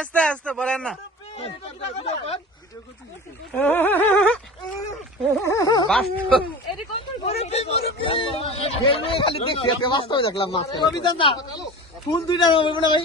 আস্তে আস্তে বলেন না খালি দেখছি বাস্তবে দেখলাম মাছ ফুল দুইটা ভাই